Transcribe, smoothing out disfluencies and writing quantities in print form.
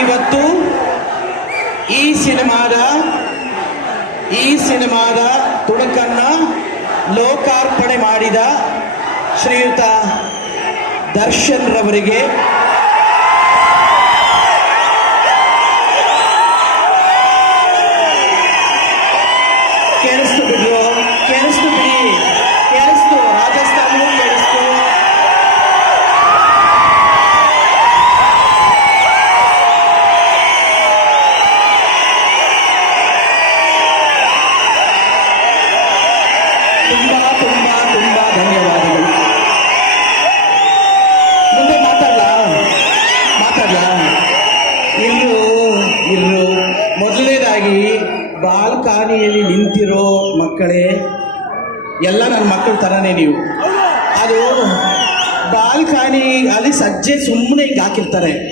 ಇವತ್ತು ಈ ಸಿನಿಮಾದ ತುಣುಕನ್ನ ಲೋಕಾರ್ಪಣೆ ಮಾಡಿದ ಶ್ರೀಯುತ ದರ್ಶನ್ ರವರಿಗೆ ಕೇಳಿಸ್ತು ಬಿಡಿ, ರಾಜಸ್ಥಾನವೂ ಕೇಳಿಸ್ತು. ತುಂಬಾ ತುಂಬಾ ತುಂಬಾ ಧನ್ಯವಾದಗಳು. ಮುಂದೆ ಮಾತಾಡ್ಲಾ ಇರು. ಮೊದಲನೇದಾಗಿ ಬಾಲ್ಕನಿಯಲ್ಲಿ ನಿಂತಿರೋ ಮಕ್ಕಳೇ, ಎಲ್ಲ ನನ್ನ ಮಕ್ಕಳ ಥರನೇ ನೀವು. ಅದು ಬಾಲ್ಕನಿ ಅಲ್ಲಿ ಸಜ್ಜೆ ಸುಮ್ಮನೆ ಹಿಂಗೆ ಹಾಕಿರ್ತಾರೆ.